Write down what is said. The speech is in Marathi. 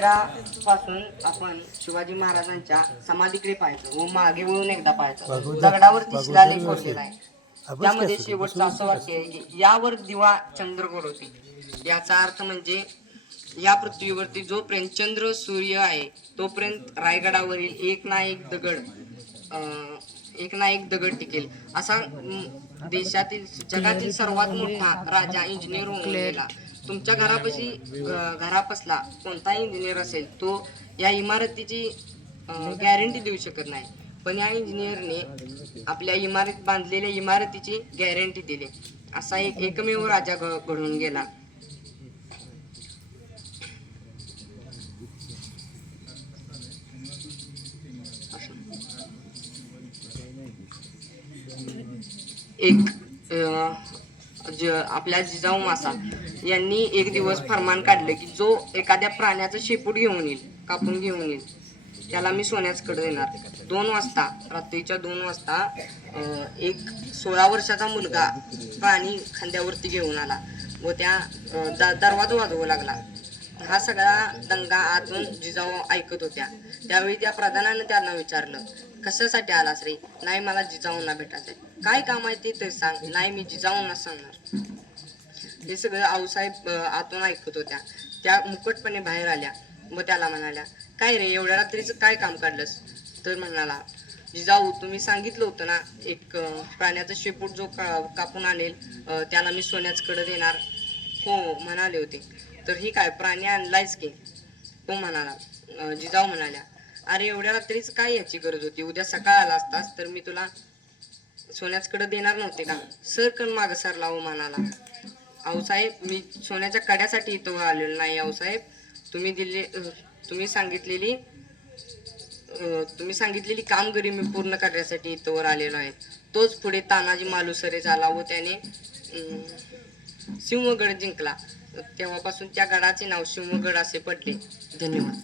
पासून आपण शिवाजी महाराजांच्या समाधीकडे पाहायचं व मागे वळून एकदा पाहायचं. दगडावरती शिलालेख कोरलेला आहे. त्यामध्ये शेवटचं असं वाक्य आहे की यावर दिवा चंद्रकोर होती. याचा अर्थ म्हणजे या पृथ्वीवरती जोपर्यंत चंद्र सूर्य आहे तोपर्यंत रायगडावरील एक ना एक दगड टिकेल. असा देशातील जगातील सर्वात मोठा राजा इंजिनियर होऊन गेला. तुमच्या घरापासला कोणताही इंजिनियर असेल तो या इमारतीची गॅरंटी देऊ शकत नाही, पण या इंजिनियरने आपल्या बांधलेल्या इमारतीची गॅरंटी दिली. असा एकमेव राजा घडून गेला. आपल्या जिजाऊ मासा यांनी एक दिवस फरमान काढलं की जो एखाद्या प्राण्याचं शेपूट घेऊन येईल, कापून घेऊन येईल, त्याला मी सोन्याच कड देणार. 2 वाजता, रात्रीच्या 2 वाजता एक 16 वर्षाचा मुलगा प्राणी खांद्यावरती घेऊन आला व त्या दरवाजा वाजवू लागला. हा सगळा दंगा आतून जिजाऊ ऐकत होत्या. त्यावेळी त्या प्रधानानं त्यांना विचारलं, कशासाठी आलास रे? नाही, मला जिजाऊंना भेटायचंय. काय काम आहे ते सांग. नाही, मी जिजाऊंना सांगणार. हे सगळं आऊसाहेब आतून ऐकत होत्या. त्या मुकटपणे बाहेर आल्या व त्याला म्हणाल्या, काय रे, एवढ्या रात्रीचं काय काम काढलंस? तर म्हणाला, जिजाऊ, तुम्ही सांगितलं होतं ना एक प्राण्याचं शेपूट जो कापून आणेल त्याला मी सोन्याच कडं देणार. हो म्हणाले होते. तर ही काय प्राणी आणलायच की? तो म्हणाला. जिजाऊ म्हणाल्या, अरे एवढ्या रात्रीच काय याची गरज होती? उद्या सकाळ आला असतास तर मी तुला सोन्याच कडं देणार नव्हते का? सर कण माग सरला हो म्हणाला. आऊसाहेब, मी सोन्याच्या कड्यासाठी इथं आलेलो नाही आऊसाहेब. तुम्ही सांगितलेली कामगिरी मी पूर्ण करण्यासाठी इथं आलेलो आहे. तोच पुढे तानाजी मालुसरे झाला व त्याने सिंहगड जिंकला. तेव्हापासून त्या गडाचे नाव सिंहगड असे पडले. धन्यवाद.